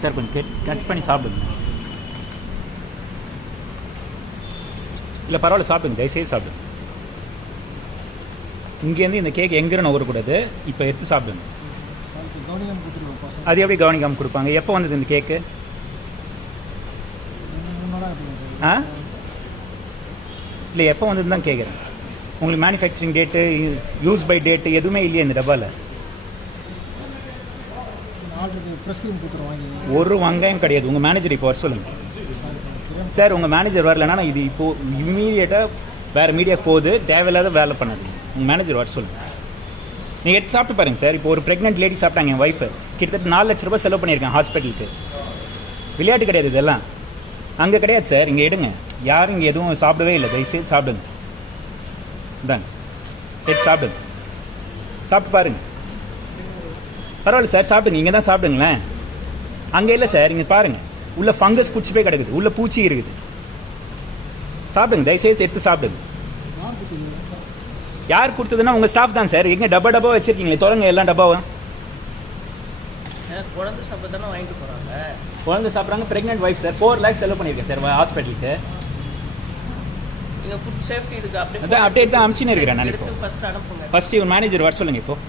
Sir கொஞ்சம் cut cut பண்ணி சாப்பிடுங்க. இல்லை பரவாயில்ல சாப்பிடுங்க தயவுசெய்து சாப்பிடுங்க. இங்கேருந்து இந்த கேக் எங்கேருந்து நகரக்கூடாது இப்போ எடுத்து சாப்பிடுங்க. அது எப்படி கவனிக்காமல் கொடுப்பாங்க? எப்போ வந்தது இந்த கேக்கு ஆ? இல்லை எப்போ வந்ததுன்னு தான் கேட்குறேன் உங்களுக்கு manufacturing date use by date எதுவுமே இல்லையே இந்த டப்பாவில் ஒரு வங்காயம் கிடையாது. உங்கள் மேனேஜர் இப்போ வர சொல்லுங்கள் சார் உங்கள் மேனேஜர் வரலன்னா இது இப்போ இம்மீடியட்டாக வேறு மீடியா போகுது. தேவையில்லாத வேலை பண்ணாது. உங்கள் மேனேஜர் வர சொல்லுங்கள் நீங்கள் எடுத்து சாப்பிட்டு பாருங்க சார் இப்போ ஒரு ப்ரெக்னென்ட் லேடி சாப்பிட்டாங்க என் ஒய்ஃபு கிட்டத்தட்ட நாலு லட்ச ரூபாய் செலவு பண்ணியிருக்கேன் ஹாஸ்பிட்டலுக்கு விளையாட்டு கிடையாது இதெல்லாம். அங்கே கிடையாது சார் இங்கே எடுங்க. யாரும் இங்கே எதுவும் சாப்பிடவே இல்லை. தயவுசெய்து சாப்பிடுங்க. இந்தாங்க எடுத்து சாப்பிடுங்க. சாப்பிட்டு பாருங்க. பரவாயில்ல சார் சாப்பிடுங்க இங்கே தான் சாப்பிடுங்களேன். அங்கே இல்லை சார் இங்கே பாருங்க. உள்ள ஃபங்கஸ் பிடிச்சி போய் கிடக்குது. உள்ள பூச்சி இருக்குது. சாப்பிடுங்க தயவுசெய்து எடுத்து சாப்பிடுங்க. யார் கொடுத்தது யார் கொடுத்ததுன்னா உங்கள் ஸ்டாஃப் தான் சார். எங்கே டப்பா டப்பா வச்சிருக்கீங்களே திறங்க எல்லா டப்பாவும் குழந்தை சாப்பிட தானே வாங்கிட்டு போகிறாங்க குழந்தை சாப்பிட்றாங்க pregnant wife sir. Four lakhs செலவு பண்ணியிருக்கேன் சார் ஹாஸ்பிட்டலுக்கு சேஃப்டி அதான் update தான் அனுப்பிச்சுன்னு இருக்கிறேன் நான் இப்போ. ஃபஸ்ட் இவன் மேனேஜர் வர சொல்லுங்க இப்போ.